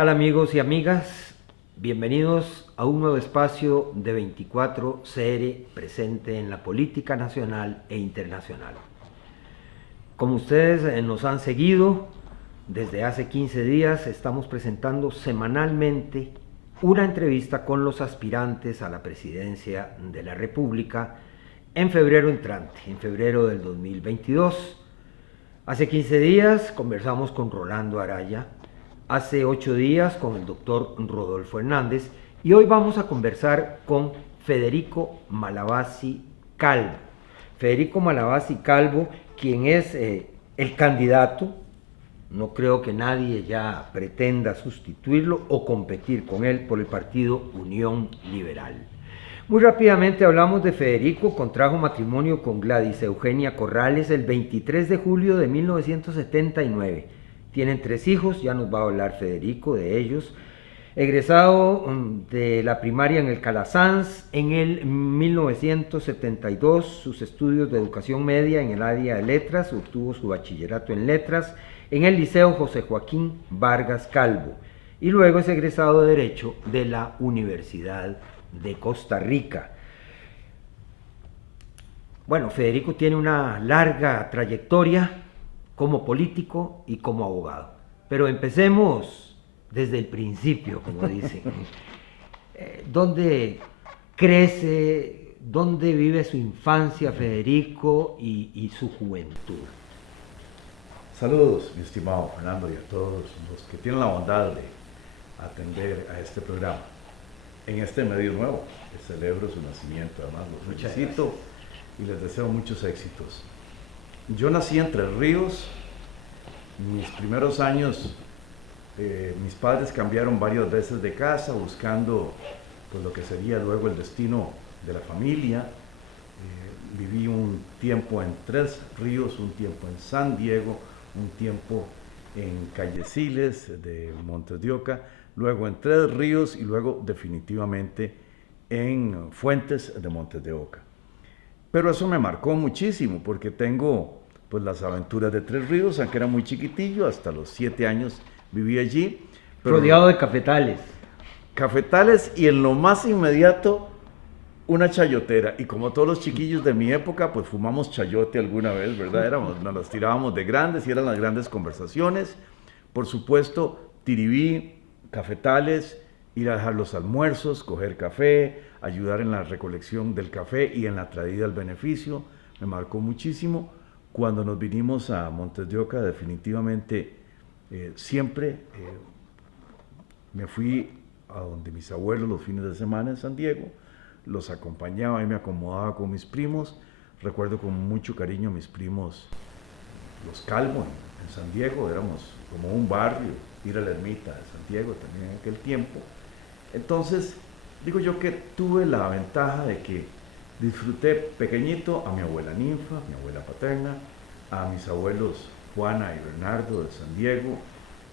tal amigos y amigas? Bienvenidos a un nuevo espacio de 24CR presente en la política nacional e internacional. Como ustedes nos han seguido, desde hace 15 días estamos presentando semanalmente una entrevista con los aspirantes a la presidencia de la República en febrero entrante, en febrero del 2022. Hace 15 días conversamos con Rolando Araya, hace 8 días con el doctor Rodolfo Hernández y hoy vamos a conversar con Federico Malavasi Calvo. Federico Malavasi Calvo, quien es el candidato, no creo que nadie ya pretenda sustituirlo o competir con él por el partido Unión Liberal. Muy rápidamente hablamos de Federico. Contrajo matrimonio con Gladys Eugenia Corrales el 23 de julio de 1979. Tienen 3 hijos, ya nos va a hablar Federico de ellos. Egresado de la primaria en el Calasanz en el 1972, sus estudios de educación media en el área de letras, obtuvo su bachillerato en letras en el Liceo José Joaquín Vargas Calvo y luego es egresado de Derecho de la Universidad de Costa Rica. Bueno, Federico tiene una larga trayectoria como político y como abogado, pero empecemos desde el principio, como dicen. ¿Dónde crece, dónde vive su infancia Federico y su juventud? Saludos, mi estimado Fernando, y a todos los que tienen la bondad de atender a este programa. En este medio nuevo, que celebro su nacimiento, además los felicito y les deseo muchos éxitos. Yo nací en Tres Ríos. Mis primeros años, mis padres cambiaron varias veces de casa buscando pues, lo que sería luego el destino de la familia. Viví un tiempo en Tres Ríos, un tiempo en San Diego, un tiempo en Calleciles de Montes de Oca, luego en Tres Ríos y luego definitivamente en Fuentes de Montes de Oca. Pero eso me marcó muchísimo porque tengo pues las aventuras de Tres Ríos, aunque era muy chiquitillo, hasta los 7 años viví allí. Rodeado de cafetales. Cafetales y en lo más inmediato una chayotera. Y como todos los chiquillos de mi época, pues fumamos chayote alguna vez, ¿verdad? Nos las tirábamos de grandes y eran las grandes conversaciones. Por supuesto, Tiribí, cafetales, ir a dejar los almuerzos, coger café, ayudar en la recolección del café y en la traída al beneficio. Me marcó muchísimo. Cuando nos vinimos a Montes de Oca, definitivamente siempre me fui a donde mis abuelos los fines de semana en San Diego, los acompañaba y me acomodaba con mis primos. Recuerdo con mucho cariño a mis primos, los Calvo en San Diego, éramos como un barrio, ir a la ermita de San Diego también en aquel tiempo. Entonces, digo yo que tuve la ventaja de que disfruté pequeñito a mi abuela Ninfa, mi abuela paterna, a mis abuelos Juana y Bernardo de San Diego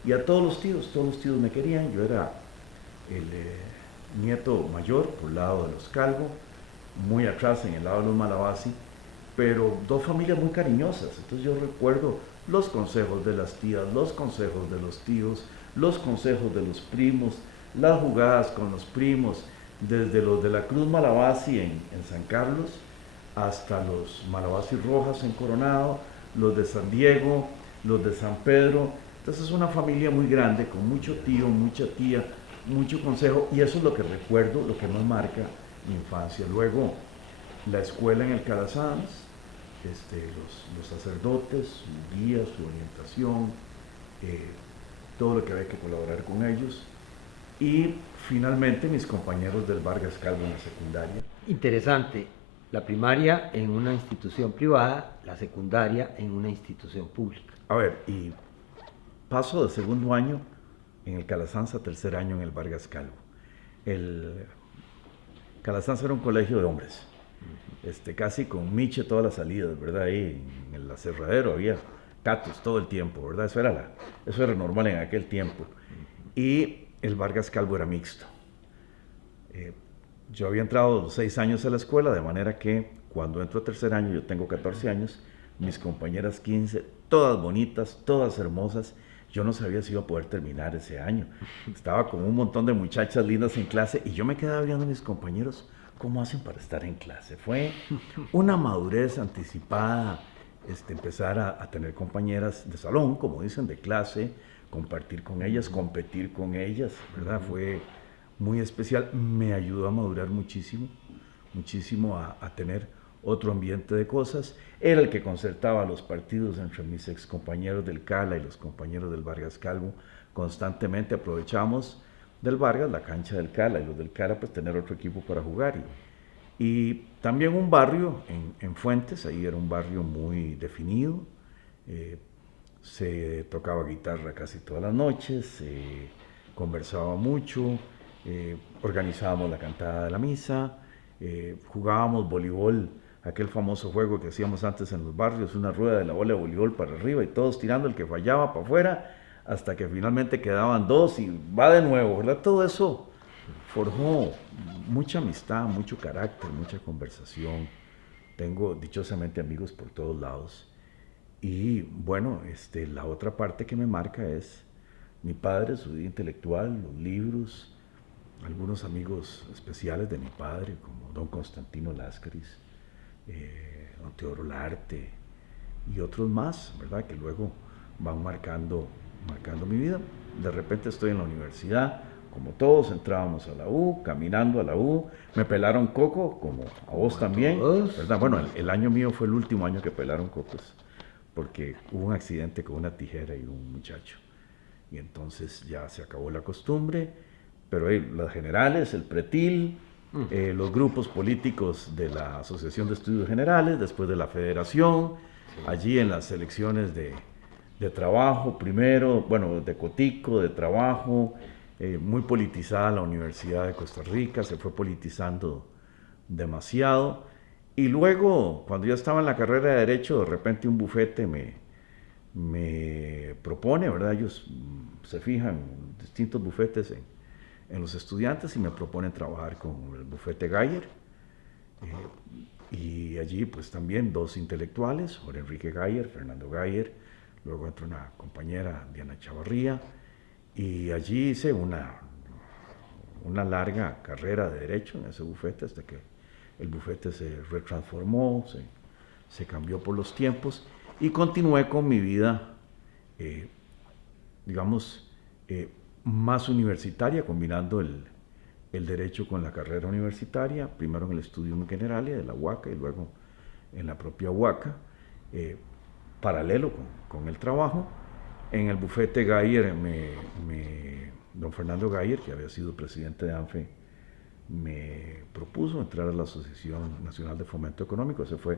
y a todos los tíos me querían. Yo era el nieto mayor por el lado de los Calvo, muy atrás en el lado de los Malavasi, pero 2 familias muy cariñosas. Entonces yo recuerdo los consejos de las tías, los consejos de los tíos, los consejos de los primos, las jugadas con los primos, desde los de la Cruz Malavasi en San Carlos hasta los Malavasi Rojas en Coronado, los de San Diego, los de San Pedro. Entonces es una familia muy grande, con mucho tío, mucha tía, mucho consejo, y eso es lo que recuerdo, lo que más marca mi infancia. Luego la escuela en el Calasanz, los sacerdotes, su guía, su orientación, todo lo que había que colaborar con ellos. Y finalmente mis compañeros del Vargas Calvo en la secundaria. Interesante, la primaria en una institución privada, la secundaria en una institución pública. A ver, y paso de segundo año en el Calasanz a tercer año en el Vargas Calvo. El Calasanz era un colegio de hombres, casi con miche todas las salidas, ¿verdad? Ahí en el aserradero había catos todo el tiempo, ¿verdad? Eso era normal en aquel tiempo. Y el Vargas Calvo era mixto. Yo había entrado 6 años a la escuela, de manera que cuando entro a tercer año, yo tengo 14 años, mis compañeras 15, todas bonitas, todas hermosas, yo no sabía si iba a poder terminar ese año. Estaba con un montón de muchachas lindas en clase y yo me quedaba viendo a mis compañeros cómo hacen para estar en clase. Fue una madurez anticipada, empezar a tener compañeras de salón, como dicen, de clase, compartir con ellas, competir con ellas, ¿verdad? Fue muy especial, me ayudó a madurar muchísimo, muchísimo a tener otro ambiente de cosas. Era el que concertaba los partidos entre mis ex compañeros del Cala y los compañeros del Vargas Calvo. Constantemente aprovechábamos del Vargas la cancha del Cala y los del Cala pues tener otro equipo para jugar. Y también un barrio en Fuentes, ahí era un barrio muy definido. Se tocaba guitarra casi todas las noches, se conversaba mucho, organizábamos la cantada de la misa, jugábamos voleibol, aquel famoso juego que hacíamos antes en los barrios, una rueda de la bola de voleibol para arriba y todos tirando, el que fallaba para afuera, hasta que finalmente quedaban dos y va de nuevo, ¿verdad? Todo eso forjó mucha amistad, mucho carácter, mucha conversación. Tengo dichosamente amigos por todos lados. Y bueno, la otra parte que me marca es mi padre, su vida intelectual, los libros, algunos amigos especiales de mi padre, como don Constantino Láscaris, don Teodoro Larte y otros más, ¿verdad? Que luego van marcando mi vida. De repente estoy en la universidad, como todos entrábamos a la U, caminando a la U, me pelaron coco, como a vos también, ¿verdad? Bueno, el año mío fue el último año que pelaron cocos, porque hubo un accidente con una tijera y un muchacho, y entonces ya se acabó la costumbre, pero las generales, el pretil, los grupos políticos de la Asociación de Estudios Generales, después de la Federación, allí en las elecciones de trabajo, primero, bueno, de Cotico, de trabajo, muy politizada la Universidad de Costa Rica, se fue politizando demasiado, y luego, cuando yo estaba en la carrera de Derecho, de repente un bufete me propone, ¿verdad? Ellos se fijan, distintos bufetes en los estudiantes, y me proponen trabajar con el bufete Gayer, y allí pues también dos intelectuales, Jorge Enrique Gayer, Fernando Gayer, luego entró una compañera, Diana Chavarría, y allí hice una larga carrera de Derecho en ese bufete, hasta que el bufete se retransformó, se cambió por los tiempos, y continué con mi vida, digamos, más universitaria, combinando el derecho con la carrera universitaria, primero en el Estudio Generalia de la UACA y luego en la propia UACA, paralelo con el trabajo. En el bufete Gayer, don Fernando Gayer, que había sido presidente de ANFE, me propuso entrar a la Asociación Nacional de Fomento Económico. Esa fue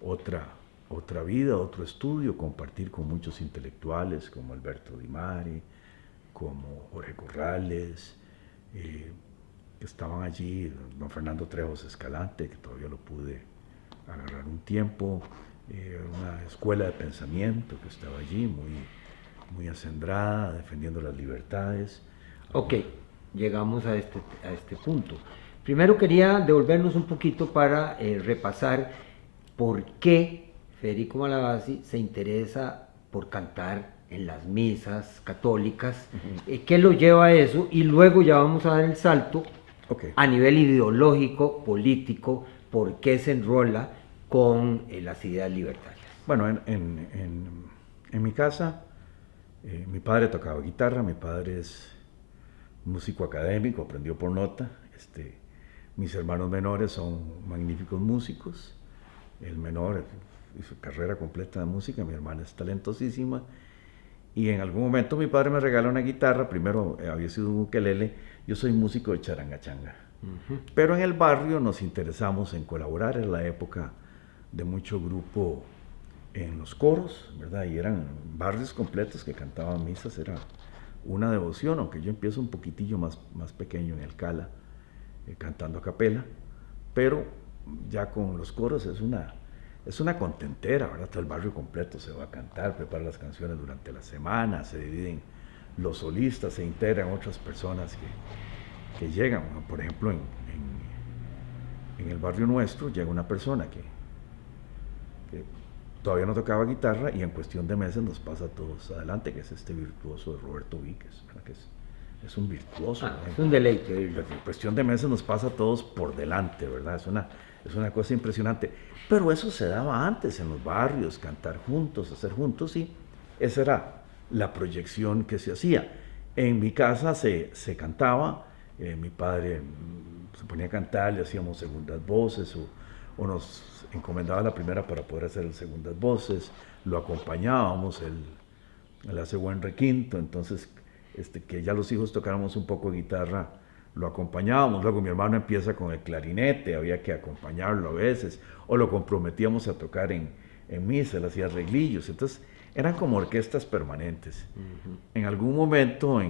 otra vida, otro estudio, compartir con muchos intelectuales como Alberto Di Mare, como Jorge Corrales, que estaban allí, don Fernando Trejos Escalante, que todavía lo pude agarrar un tiempo, una escuela de pensamiento que estaba allí, muy acendrada, defendiendo las libertades. Ok, llegamos a este punto. Primero quería devolvernos un poquito para repasar por qué Federico Malavasi se interesa por cantar en las misas católicas, qué lo lleva a eso, y luego ya vamos a dar el salto a nivel ideológico, político, por qué se enrola con las ideas libertarias. Bueno, en mi casa, mi padre tocaba guitarra, mi padre es músico académico, aprendió por nota. Mis hermanos menores son magníficos músicos. El menor hizo carrera completa de música, mi hermana es talentosísima. Y en algún momento mi padre me regaló una guitarra, primero había sido un ukelele, yo soy músico de charangachanga. Pero en el barrio nos interesamos en colaborar, en la época de mucho grupo en los coros, ¿verdad? Y eran barrios completos que cantaban misas, era una devoción, aunque yo empiezo un poquitillo más pequeño en el Cala, cantando a capela, pero ya con los coros es una contentera, ¿verdad? Todo el barrio completo se va a cantar, prepara las canciones durante la semana, se dividen los solistas, se integran otras personas que llegan. Por ejemplo, en el barrio nuestro llega una persona que todavía no tocaba guitarra y en cuestión de meses nos pasa a todos adelante, que es este virtuoso de Roberto Víquez, que es un virtuoso. Es un deleite. En cuestión de meses nos pasa a todos por delante, ¿verdad? Es una cosa impresionante. Pero eso se daba antes en los barrios, cantar juntos, hacer juntos, y esa era la proyección que se hacía. En mi casa se cantaba, mi padre se ponía a cantar, le hacíamos segundas voces o nos encomendaba la primera para poder hacer las segundas voces, lo acompañábamos, él hace buen requinto, entonces que ya los hijos tocáramos un poco de guitarra, lo acompañábamos. Luego mi hermano empieza con el clarinete, había que acompañarlo a veces, o lo comprometíamos a tocar en misa, él hacía arreglillos, entonces eran como orquestas permanentes. En algún momento,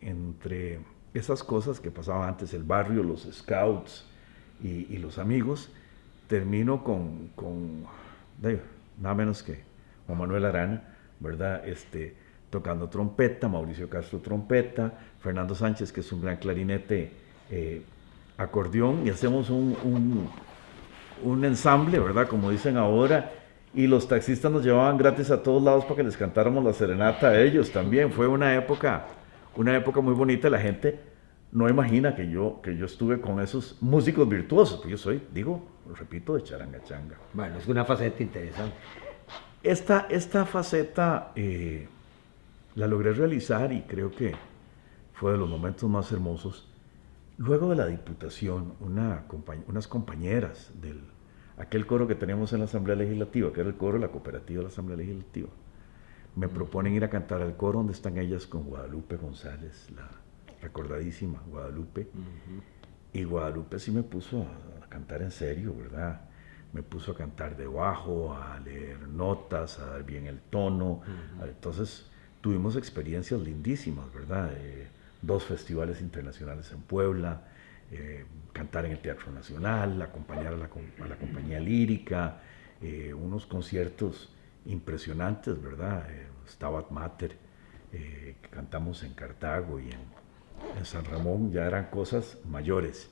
entre esas cosas que pasaban antes, el barrio, los scouts y los amigos, termino con nada menos que Juan Manuel Arana, ¿verdad? Tocando trompeta, Mauricio Castro trompeta, Fernando Sánchez, que es un gran clarinete, acordeón, y hacemos un ensamble, ¿verdad? Como dicen ahora, y los taxistas nos llevaban gratis a todos lados para que les cantáramos la serenata a ellos también. Fue una época muy bonita. La gente no imagina que yo estuve con esos músicos virtuosos, pues yo soy, repito, de charanga-changa. Bueno, es una faceta interesante. Esta faceta la logré realizar y creo que fue de los momentos más hermosos. Luego de la Diputación, unas compañeras del aquel coro que teníamos en la Asamblea Legislativa, que era el coro de la cooperativa de la Asamblea Legislativa, me proponen ir a cantar al coro donde están ellas con Guadalupe González, la recordadísima Guadalupe. Y Guadalupe sí me puso a cantar en serio, ¿verdad? Me puso a cantar de bajo, a leer notas, a dar bien el tono. Entonces tuvimos experiencias lindísimas, ¿verdad? 2 festivales internacionales en Puebla, cantar en el Teatro Nacional, acompañar a la compañía lírica, unos conciertos impresionantes, ¿verdad? Stabat Mater, que cantamos en Cartago y en San Ramón, ya eran cosas mayores.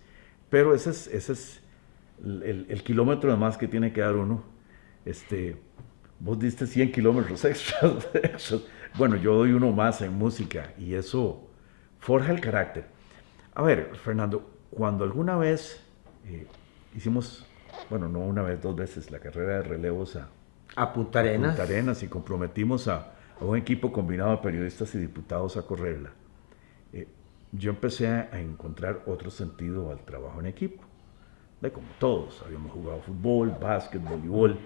Pero ese es el kilómetro de más que tiene que dar uno. Vos diste 100 kilómetros extras. Bueno, yo doy uno más en música y eso forja el carácter. A ver, Fernando, cuando alguna vez hicimos, bueno, no una vez, 2 veces, la carrera de relevos a Punta Arenas y comprometimos a un equipo combinado de periodistas y diputados a correrla, yo empecé a encontrar otro sentido al trabajo en equipo. Como todos, habíamos jugado fútbol, básquet, voleibol,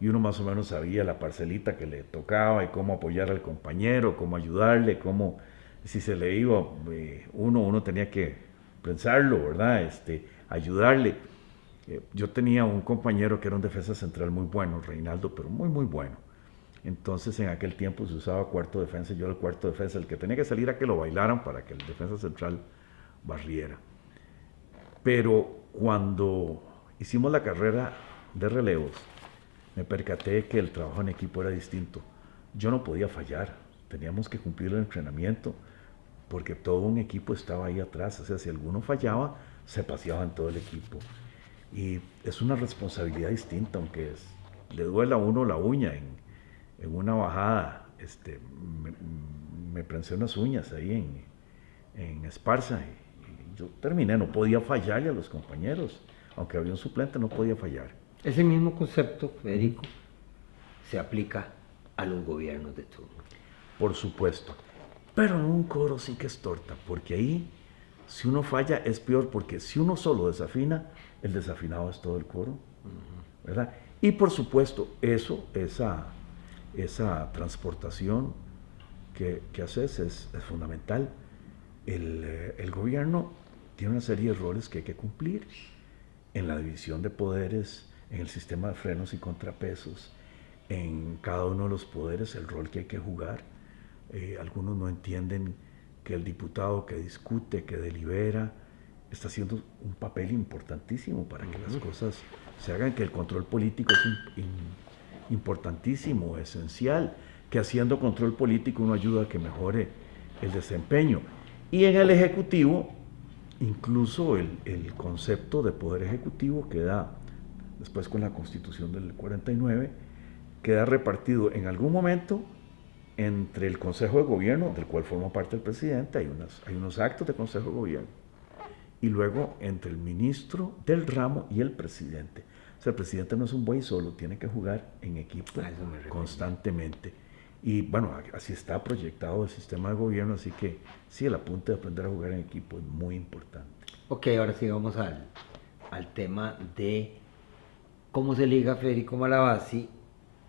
y uno más o menos sabía la parcelita que le tocaba y cómo apoyar al compañero, cómo ayudarle, si se le iba uno tenía que pensarlo, ¿verdad? Ayudarle. Yo tenía un compañero que era un defensa central muy bueno, Reinaldo, pero muy, muy bueno. Entonces en aquel tiempo se usaba cuarto defensa, yo era el cuarto defensa, el que tenía que salir a que lo bailaran para que el defensa central barriera. Pero cuando hicimos la carrera de relevos, me percaté que el trabajo en equipo era distinto. Yo no podía fallar, teníamos que cumplir el entrenamiento, porque todo un equipo estaba ahí atrás. O sea, si alguno fallaba, se paseaba en todo el equipo. Y es una responsabilidad distinta, aunque le duela a uno la uña. En una bajada, me prensé unas uñas ahí en Esparza. Y yo terminé, no podía fallarle a los compañeros. Aunque había un suplente, no podía fallar. Ese mismo concepto, Federico, se aplica a los gobiernos de turno. Por supuesto. Pero en un coro sí que es torta, porque ahí, si uno falla, es peor, porque si uno solo desafina, el desafinado es todo el coro, ¿verdad? Y por supuesto, esa transportación que haces es fundamental. El gobierno tiene una serie de roles que hay que cumplir en la división de poderes, en el sistema de frenos y contrapesos, en cada uno de los poderes, el rol que hay que jugar. Algunos no entienden que el diputado que discute, que delibera, está haciendo un papel importantísimo para que las cosas se hagan, que el control político es importantísimo, esencial, que haciendo control político uno ayuda a que mejore el desempeño. Y en el Ejecutivo, incluso el concepto de poder ejecutivo queda después con la Constitución del 49, queda repartido en algún momento entre el Consejo de Gobierno, del cual forma parte el presidente, hay unos actos de Consejo de Gobierno, y luego entre el ministro del ramo y el presidente. O sea, el presidente no es un buey solo, tiene que jugar en equipo constantemente. Y bueno, así está proyectado el sistema de gobierno, así que sí, el apunte de aprender a jugar en equipo es muy importante. Ok, ahora sí vamos al tema de cómo se liga Federico Malavasi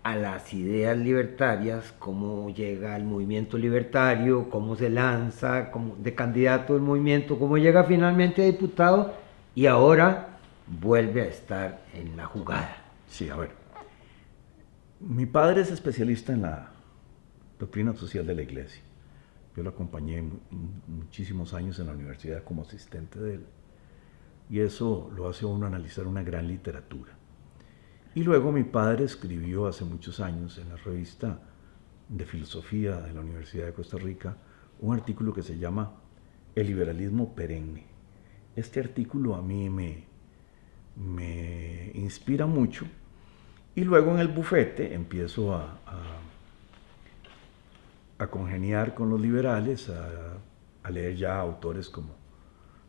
a las ideas libertarias, cómo llega al movimiento libertario, cómo se lanza de candidato del movimiento, cómo llega finalmente a diputado y ahora vuelve a estar en la jugada. Sí, a ver. Mi padre es especialista en la doctrina social de la Iglesia. Yo lo acompañé muchísimos años en la universidad como asistente de él. Y eso lo hace a uno analizar una gran literatura. Y luego mi padre escribió hace muchos años en la revista de filosofía de la Universidad de Costa Rica un artículo que se llama El liberalismo perenne. Este artículo a mí me inspira mucho y luego en el bufete empiezo a congeniar con los liberales, a leer ya autores como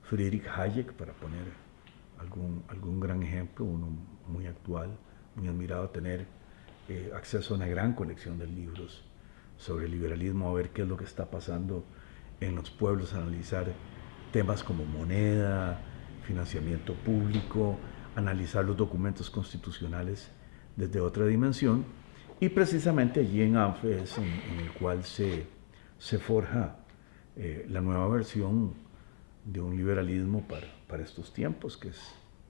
Friedrich Hayek, para poner algún gran ejemplo, uno muy actual, muy admirado, tener acceso a una gran colección de libros sobre el liberalismo, a ver qué es lo que está pasando en los pueblos, analizar temas como moneda, financiamiento público, analizar los documentos constitucionales desde otra dimensión, y precisamente allí en ANFE es en el cual se forja la nueva versión de un liberalismo para estos tiempos, que es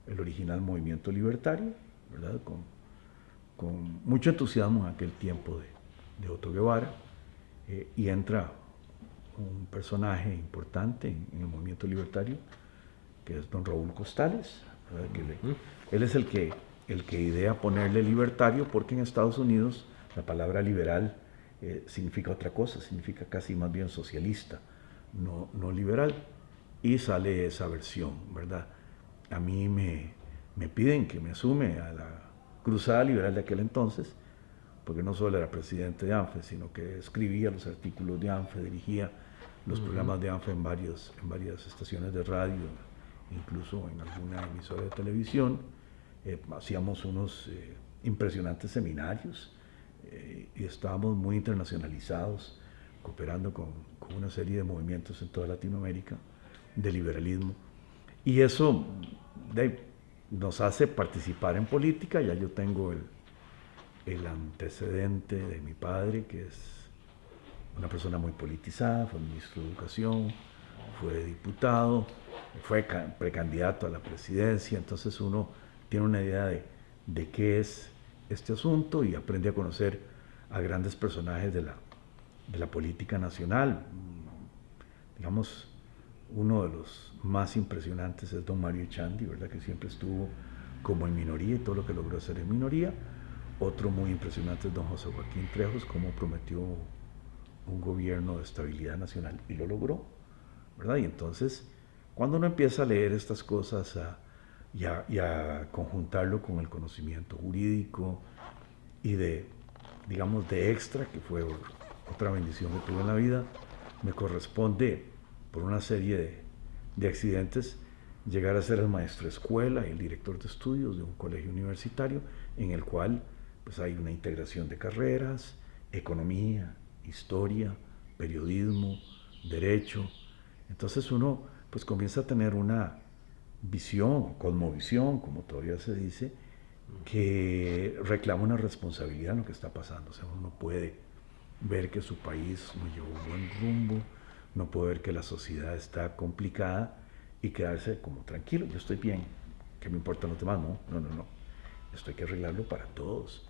el original movimiento libertario, ¿verdad? Con mucho entusiasmo en aquel tiempo de Otto Guevara, y entra un personaje importante en el movimiento libertario, que es don Raúl Costales, ¿verdad? Él es el que idea ponerle libertario, porque en Estados Unidos la palabra liberal significa otra cosa, significa casi más bien socialista, no liberal, y sale esa versión, ¿verdad? A mí me piden que me sume a la cruzada liberal de aquel entonces, porque no solo era presidente de ANFE, sino que escribía los artículos de ANFE, dirigía los programas de ANFE en varias estaciones de radio, incluso en alguna emisora de televisión. Hacíamos unos impresionantes seminarios y estábamos muy internacionalizados, cooperando con una serie de movimientos en toda Latinoamérica de liberalismo. Y eso nos hace participar en política. Ya yo tengo el antecedente de mi padre, que es una persona muy politizada, fue ministro de Educación, fue diputado, fue precandidato a la presidencia, entonces uno tiene una idea de qué es este asunto y aprende a conocer a grandes personajes de la política nacional. Digamos, uno de los más impresionantes es don Mario Echandi, ¿verdad? Que siempre estuvo como en minoría y todo lo que logró hacer en minoría. Otro muy impresionante es don José Joaquín Trejos, como prometió un gobierno de estabilidad nacional y lo logró, ¿verdad? Y entonces, cuando uno empieza a leer estas cosas y a conjuntarlo con el conocimiento jurídico y digamos, de extra, que fue otra bendición que tuve en la vida, me corresponde, por una serie de accidentes, llegar a ser el maestro de escuela y el director de estudios de un colegio universitario, en el cual pues hay una integración de carreras, economía, historia, periodismo, derecho. Entonces uno pues comienza a tener una visión, cosmovisión, como todavía se dice, que reclama una responsabilidad en lo que está pasando. O sea, uno puede ver que su país no lleva un buen rumbo, no puede ver que la sociedad está complicada y quedarse como tranquilo, yo estoy bien, ¿qué me importan los demás? No. Esto hay que arreglarlo para todos.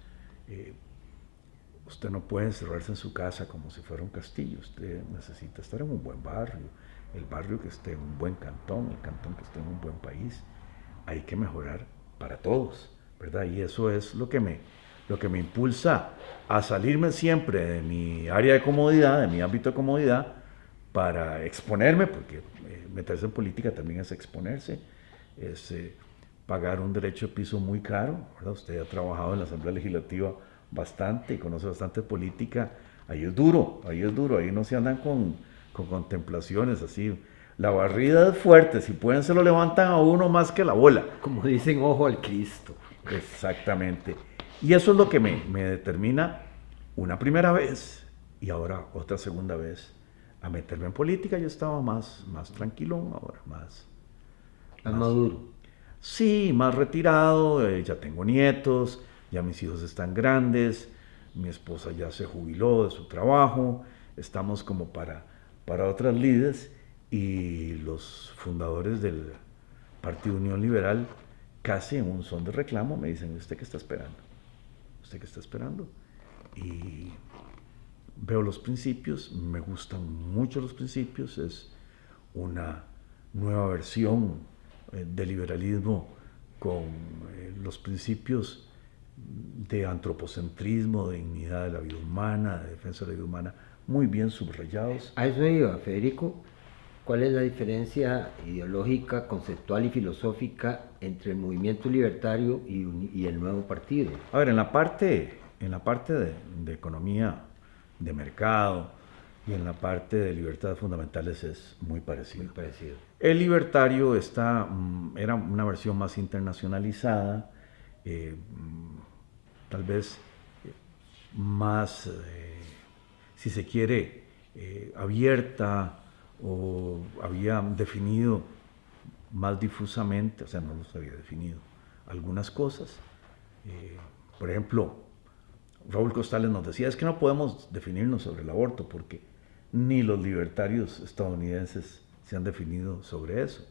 Usted no puede encerrarse en su casa como si fuera un castillo, usted necesita estar en un buen barrio, el barrio que esté en un buen cantón, el cantón que esté en un buen país. Hay que mejorar para todos, ¿verdad? Y eso es lo que me impulsa a salirme siempre de mi área de comodidad, de mi ámbito de comodidad, para exponerme, porque meterse en política también es exponerse, es pagar un derecho de piso muy caro, ¿verdad? Usted ha trabajado en la Asamblea Legislativa bastante y conoce bastante política, ahí es duro, ahí no se andan con contemplaciones así. La barrida es fuerte, si pueden se lo levantan a uno más que la bola. Como dicen, ojo al Cristo. Exactamente. Y eso es lo que me determina una primera vez y ahora otra segunda vez a meterme en política. Yo estaba más tranquilo ahora, Más más, maduro. sí, más retirado, ya tengo nietos, ya mis hijos están grandes, mi esposa ya se jubiló de su trabajo, estamos como para otras lides y los fundadores del Partido Unión Liberal casi en un son de reclamo me dicen, ¿usted qué está esperando? ¿Usted qué está esperando? Y veo los principios, me gustan mucho los principios, es una nueva versión del liberalismo con los principios de antropocentrismo, de dignidad de la vida humana, de defensa de la vida humana, muy bien subrayados. A eso iba, Federico. ¿Cuál es la diferencia ideológica, conceptual y filosófica entre el movimiento libertario y el nuevo partido? A ver, en la parte de economía de mercado y en la parte de libertades fundamentales es muy parecido. Muy parecido. El libertario era una versión más internacionalizada, tal vez más, si se quiere, abierta o había definido más difusamente, o sea, no los había definido algunas cosas. Por ejemplo, Raúl Costales nos decía, es que no podemos definirnos sobre el aborto porque ni los libertarios estadounidenses se han definido sobre eso.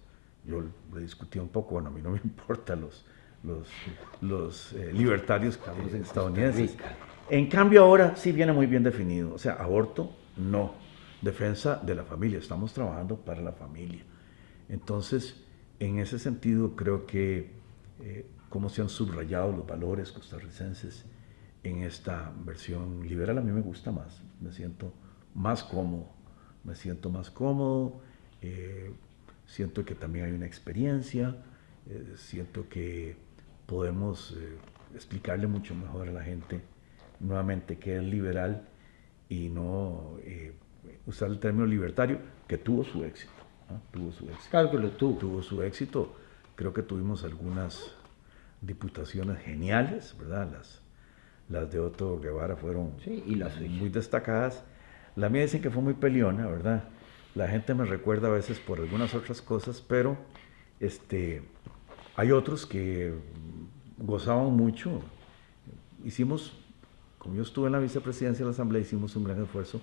Yo le discutí un poco, bueno, a mí no me importan los libertarios estadounidenses. En cambio ahora sí viene muy bien definido, o sea, aborto, no, defensa de la familia, estamos trabajando para la familia. Entonces, en ese sentido creo que cómo se han subrayado los valores costarricenses en esta versión liberal a mí me gusta más, me siento más cómodo, siento que también hay una experiencia, siento que podemos explicarle mucho mejor a la gente nuevamente qué es liberal y no usar el término libertario, que tuvo su éxito. Tuvo su éxito. Claro que lo tuvo. Tuvo su éxito. Creo que tuvimos algunas diputaciones geniales, ¿verdad? Las de Otto Guevara fueron sí, y las muy destacadas. La mía dicen que fue muy peleona, ¿verdad? La gente me recuerda a veces por algunas otras cosas, pero hay otros que gozaban mucho. Como yo estuve en la vicepresidencia de la Asamblea, hicimos un gran esfuerzo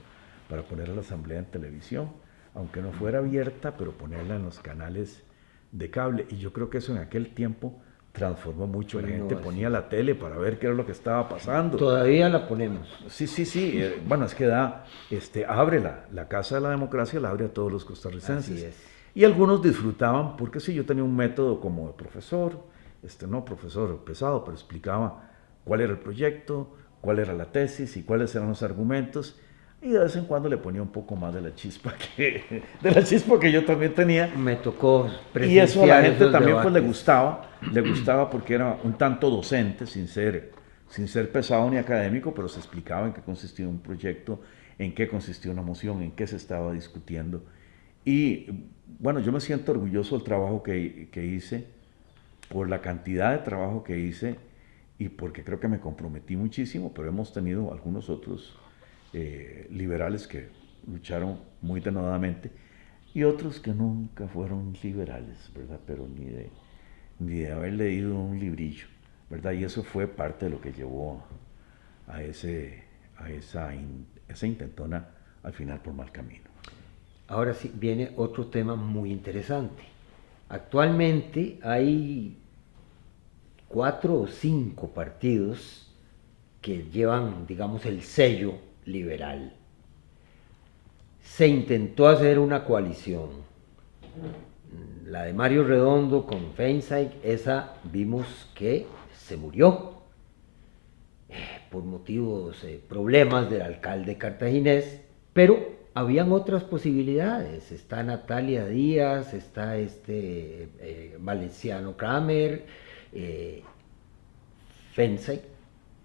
para poner a la Asamblea en televisión, aunque no fuera abierta, pero ponerla en los canales de cable. Y yo creo que eso en aquel tiempo transformó mucho. La gente ponía la tele para ver qué era lo que estaba pasando. Todavía la ponemos. Sí. Bueno, es que abre la Casa de la Democracia, la abre a todos los costarricenses. Así es. Y algunos disfrutaban, porque sí, yo tenía un método como de profesor, no profesor pesado, pero explicaba cuál era el proyecto, cuál era la tesis y cuáles eran los argumentos. Y de vez en cuando le ponía un poco más de la chispa que yo también tenía. Me tocó presenciar. Y eso a la gente también debates. Le gustaba porque era un tanto docente, sin ser pesado ni académico, pero se explicaba en qué consistía un proyecto, en qué consistía una moción, en qué se estaba discutiendo. Y bueno, yo me siento orgulloso del trabajo que hice, por la cantidad de trabajo que hice y porque creo que me comprometí muchísimo, pero hemos tenido algunos otros liberales que lucharon muy denodadamente y otros que nunca fueron liberales, ¿verdad? Pero ni de haber leído un librillo, ¿verdad? Y eso fue parte de lo que llevó a esa intentona al final por mal camino. Ahora sí, viene otro tema muy interesante. Actualmente hay 4 o 5 partidos que llevan, digamos, el sello liberal. Se intentó hacer una coalición, la de Mario Redondo con Feinstein, esa vimos que se murió por motivos, problemas del alcalde cartaginés, pero habían otras posibilidades. Está Natalia Díaz, está Valenciano Kramer, Feinstein,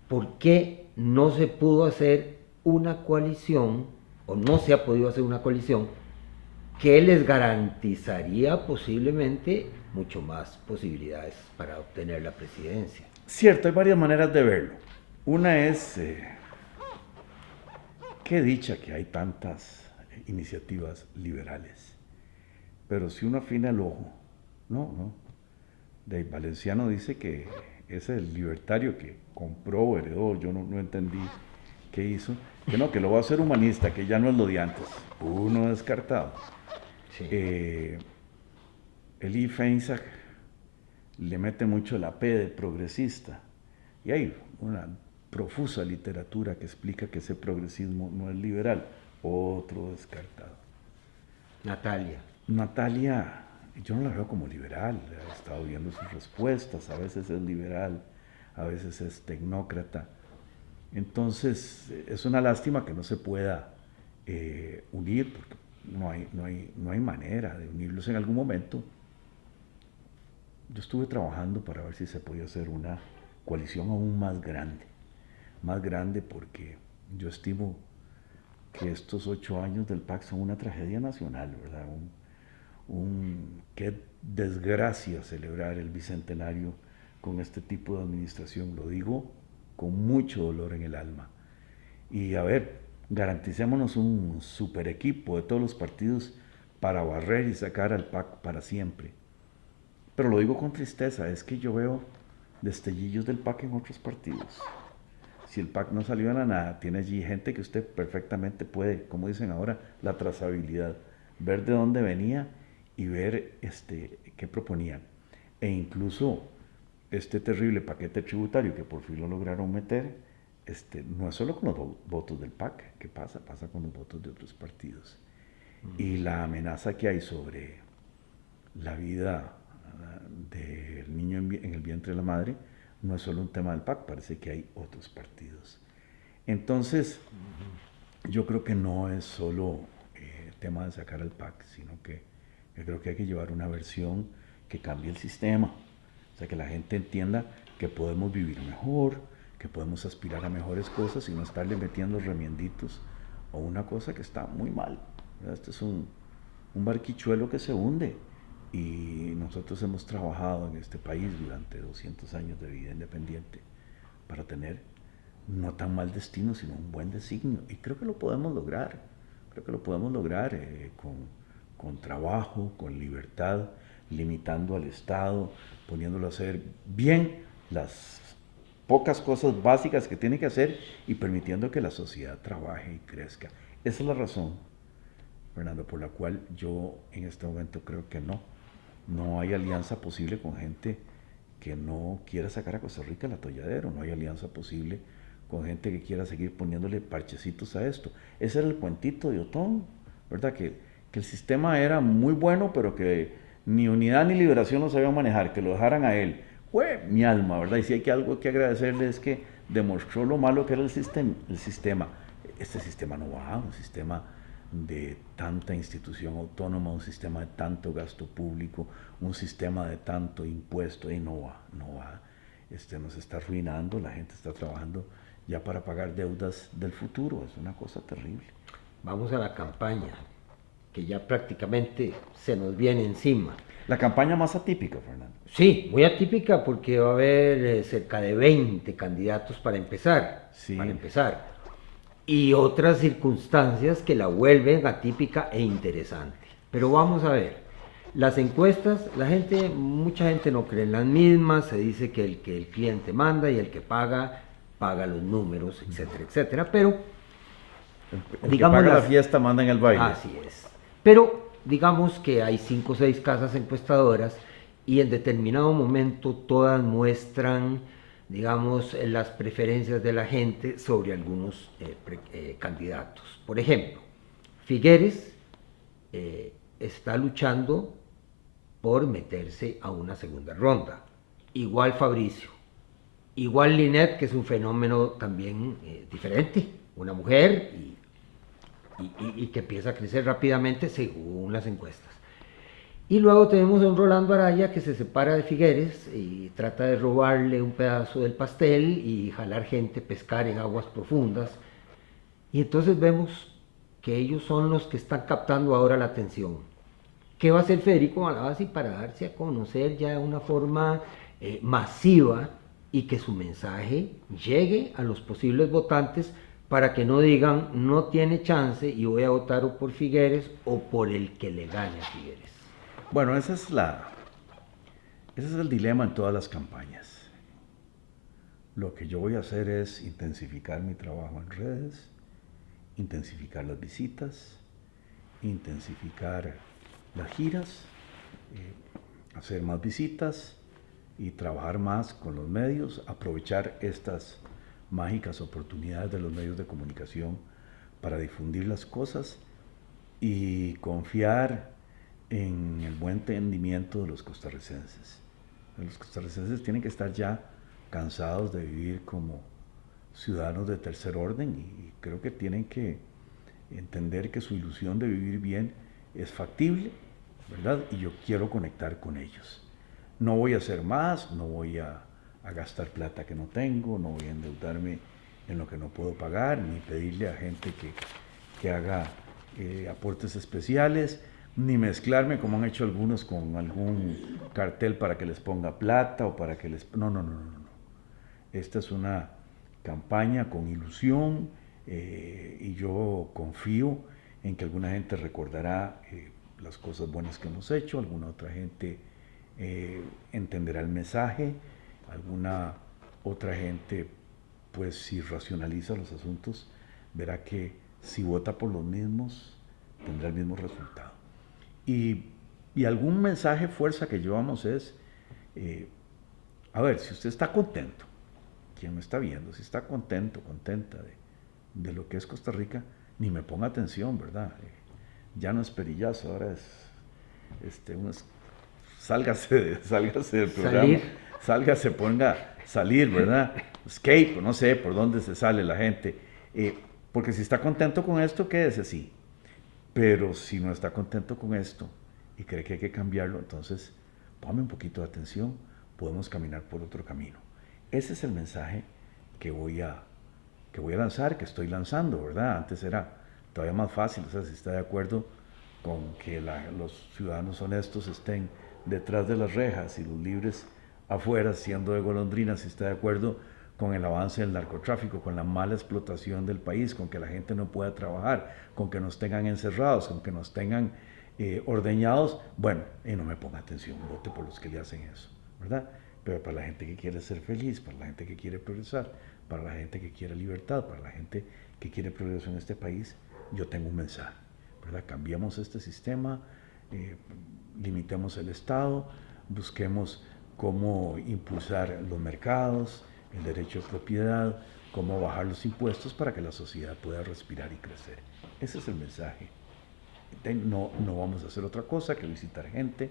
¿por qué no se pudo hacer una coalición, o no se ha podido hacer una coalición, que les garantizaría posiblemente mucho más posibilidades para obtener la presidencia? Cierto, hay varias maneras de verlo. Una es, qué dicha que hay tantas iniciativas liberales. Pero si uno afina el ojo, no. De Valenciano dice que ese es el libertario que compró o heredó, yo no entendí qué hizo, que lo va a hacer humanista, que ya no es lo de antes. Uno descartado. Sí. Elie Feinsack le mete mucho la P de progresista. Y hay una profusa literatura que explica que ese progresismo no es liberal. Otro descartado. Natalia, yo no la veo como liberal. He estado viendo sus respuestas. A veces es liberal, a veces es tecnócrata. Entonces, es una lástima que no se pueda unir, porque no hay manera de unirlos en algún momento. Yo estuve trabajando para ver si se podía hacer una coalición aún más grande porque yo estimo que estos 8 años del PAC son una tragedia nacional, ¿verdad? Qué desgracia celebrar el bicentenario con este tipo de administración, lo digo con mucho dolor en el alma. Y a ver, garanticémonos un super equipo de todos los partidos para barrer y sacar al PAC para siempre. Pero lo digo con tristeza, es que yo veo destellillos del PAC en otros partidos. Si el PAC no salió a la nada, tiene allí gente que usted perfectamente puede, como dicen ahora, la trazabilidad, ver de dónde venía y ver qué proponían. E incluso este terrible paquete tributario que por fin lo lograron meter, no es solo con los votos del PAC, ¿qué pasa? Pasa con los votos de otros partidos. Y la amenaza que hay sobre la vida del niño en el vientre de la madre no es solo un tema del PAC, parece que hay otros partidos. Entonces, yo creo que no es solo tema de sacar al PAC, sino que yo creo que hay que llevar una versión que cambie el sistema, o sea, que la gente entienda que podemos vivir mejor, que podemos aspirar a mejores cosas y no estarle metiendo remienditos a una cosa que está muy mal. Este es un barquichuelo que se hunde. Y nosotros hemos trabajado en este país durante 200 años de vida independiente para tener no tan mal destino, sino un buen designio. Y creo que lo podemos lograr. Creo que lo podemos lograr con trabajo, con libertad, limitando al Estado, poniéndolo a hacer bien las pocas cosas básicas que tiene que hacer y permitiendo que la sociedad trabaje y crezca. Esa es la razón, Fernando, por la cual yo en este momento creo que no hay alianza posible con gente que no quiera sacar a Costa Rica al atolladero, no hay alianza posible con gente que quiera seguir poniéndole parchecitos a esto. Ese era el cuentito de Otón, ¿verdad? Que el sistema era muy bueno, pero que ni unidad ni liberación lo sabían manejar, que lo dejaran a él. Fue mi alma, ¿verdad? Y si hay algo que agradecerle es que demostró lo malo que era el sistema. Este sistema no va, un sistema de tanta institución autónoma, un sistema de tanto gasto público, un sistema de tanto impuesto, y no va. Nos está arruinando, la gente está trabajando ya para pagar deudas del futuro, es una cosa terrible. Vamos a la campaña, que ya prácticamente se nos viene encima. La campaña más atípica, Fernando. Sí, muy atípica porque va a haber cerca de 20 candidatos para empezar. Sí. Y otras circunstancias que la vuelven atípica e interesante. Pero vamos a ver, las encuestas, mucha gente no cree en las mismas, se dice que el cliente manda y el que paga los números, etcétera, etcétera, pero el digamos que paga la fiesta manda en el baile. Así es. Pero digamos que hay 5 o 6 casas encuestadoras y en determinado momento todas muestran, digamos, las preferencias de la gente sobre algunos candidatos. Por ejemplo, Figueres está luchando por meterse a una segunda ronda. Igual Fabricio. Igual Linet, que es un fenómeno también diferente. Una mujer y que empieza a crecer rápidamente según las encuestas. Y luego tenemos a un Rolando Araya que se separa de Figueres y trata de robarle un pedazo del pastel y jalar gente, pescar en aguas profundas. Y entonces vemos que ellos son los que están captando ahora la atención. ¿Qué va a hacer Federico Malavasi para darse a conocer ya de una forma masiva y que su mensaje llegue a los posibles votantes para que no digan no tiene chance y voy a votar o por Figueres o por el que le gane a Figueres? Bueno, ese es el dilema en todas las campañas. Lo que yo voy a hacer es intensificar mi trabajo en redes, intensificar las visitas, intensificar las giras, hacer más visitas y trabajar más con los medios, aprovechar estas mágicas oportunidades de los medios de comunicación para difundir las cosas y confiar en el buen entendimiento de los costarricenses. Los costarricenses tienen que estar ya cansados de vivir como ciudadanos de tercer orden y creo que tienen que entender que su ilusión de vivir bien es factible, ¿verdad? Y yo quiero conectar con ellos. No voy a hacer más, no voy a gastar plata que no tengo, no voy a endeudarme en lo que no puedo pagar, ni pedirle a gente que haga aportes especiales, ni mezclarme como han hecho algunos con algún cartel para que les ponga plata o para que les... No, no, no, no, no. Esta es una campaña con ilusión y yo confío en que alguna gente recordará las cosas buenas que hemos hecho, alguna otra gente entenderá el mensaje, alguna otra gente, pues si racionaliza los asuntos, verá que si vota por los mismos, tendrá el mismo resultado. Y algún mensaje fuerza que llevamos es, a ver, si usted está contento, quien me está viendo, si está contento, contenta de lo que es Costa Rica, ni me ponga atención, ¿verdad? Ya no es perillazo, ahora es, sálgase del programa, Salir. sálgase, ponga salir, ¿verdad? Escape, no sé por dónde se sale la gente. Porque si está contento con esto, quédese así. Pero si no está contento con esto y cree que hay que cambiarlo, entonces ponme un poquito de atención, podemos caminar por otro camino. Ese es el mensaje que voy a lanzar, que estoy lanzando, ¿verdad? Antes era todavía más fácil, o sea, si está de acuerdo con que los ciudadanos honestos estén detrás de las rejas y los libres afuera siendo de golondrinas, si está de acuerdo con el avance del narcotráfico, con la mala explotación del país, con que la gente no pueda trabajar, con que nos tengan encerrados, con que nos tengan ordeñados, bueno, no me ponga atención, vote por los que le hacen eso, ¿verdad? Pero para la gente que quiere ser feliz, para la gente que quiere progresar, para la gente que quiere libertad, para la gente que quiere progreso en este país, yo tengo un mensaje, ¿verdad? Cambiemos este sistema, limitemos el Estado, busquemos cómo impulsar los mercados, el derecho de propiedad, cómo bajar los impuestos para que la sociedad pueda respirar y crecer. Ese es el mensaje. No vamos a hacer otra cosa que visitar gente,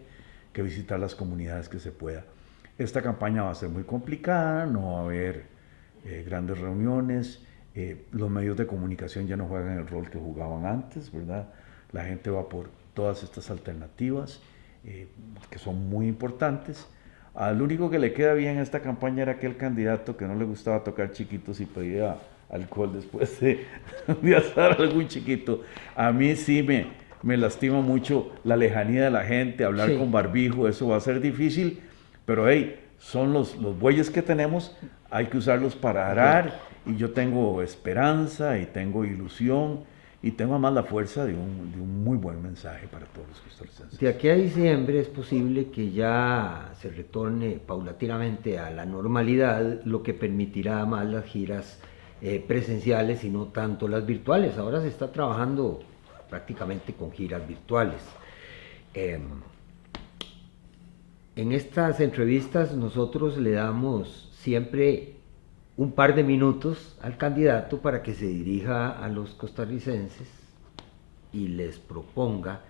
que visitar las comunidades que se pueda. Esta campaña va a ser muy complicada, no va a haber grandes reuniones, los medios de comunicación ya no juegan el rol que jugaban antes, ¿verdad? La gente va por todas estas alternativas que son muy importantes. Al único que le queda bien a esta campaña era aquel candidato que no le gustaba tocar chiquitos y pedía alcohol después de asar a algún chiquito. A mí sí me lastima mucho la lejanía de la gente, hablar Sí. con barbijo, eso va a ser difícil, pero hey, son los bueyes que tenemos, hay que usarlos para arar y yo tengo esperanza y tengo ilusión y tengo además la fuerza de un muy buen mensaje para todos los costarricenses. De aquí a diciembre es posible que ya se retorne paulatinamente a la normalidad, lo que permitirá más las giras presenciales y no tanto las virtuales. Ahora se está trabajando prácticamente con giras virtuales. En estas entrevistas nosotros le damos siempre un par de minutos al candidato para que se dirija a los costarricenses y les proponga,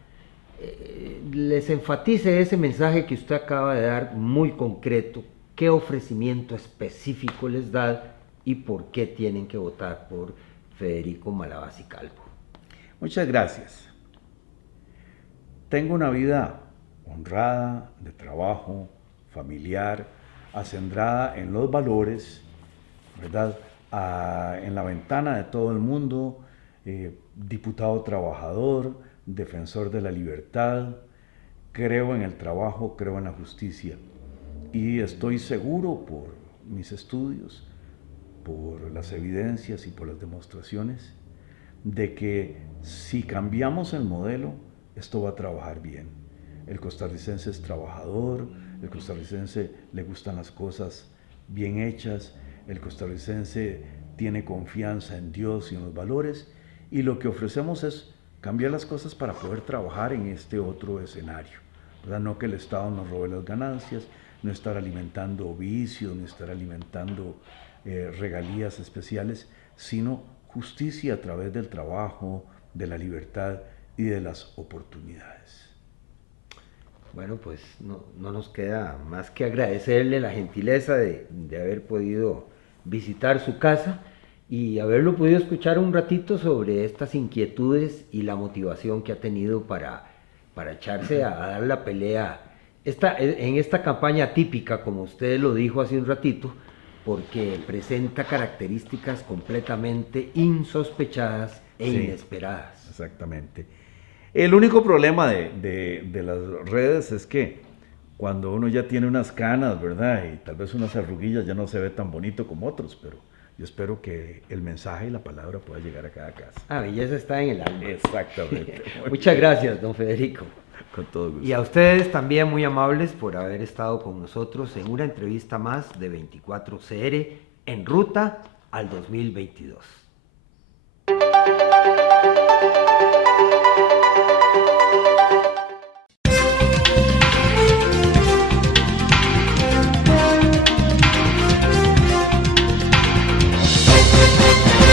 les enfatice ese mensaje que usted acaba de dar muy concreto, qué ofrecimiento específico les da y por qué tienen que votar por Federico Malavasi Calvo. Muchas gracias. Tengo una vida honrada, de trabajo, familiar, acendrada en los valores, ¿verdad? En la ventana de todo el mundo, diputado trabajador, defensor de la libertad, creo en el trabajo, creo en la justicia y estoy seguro por mis estudios, por las evidencias y por las demostraciones de que si cambiamos el modelo, esto va a trabajar bien. El costarricense es trabajador, el costarricense le gustan las cosas bien hechas, el costarricense tiene confianza en Dios y en los valores, y lo que ofrecemos es cambiar las cosas para poder trabajar en este otro escenario, ¿verdad? No que el Estado nos robe las ganancias, no estar alimentando vicios, no estar alimentando regalías especiales, sino justicia a través del trabajo, de la libertad y de las oportunidades. Bueno, pues no nos queda más que agradecerle la gentileza de haber podido visitar su casa y haberlo podido escuchar un ratito sobre estas inquietudes y la motivación que ha tenido para echarse a dar la pelea en esta campaña típica, como usted lo dijo hace un ratito, porque presenta características completamente insospechadas e Sí, inesperadas. exactamente. El único problema de las redes es que cuando uno ya tiene unas canas, ¿verdad? Y tal vez unas arruguillas ya no se ve tan bonito como otros, pero yo espero que el mensaje y la palabra pueda llegar a cada casa. Ah, belleza está en el alma. Exactamente. Muchas gracias, don Federico. Con todo gusto. Y a ustedes también muy amables por haber estado con nosotros en una entrevista más de 24CR en ruta al 2022.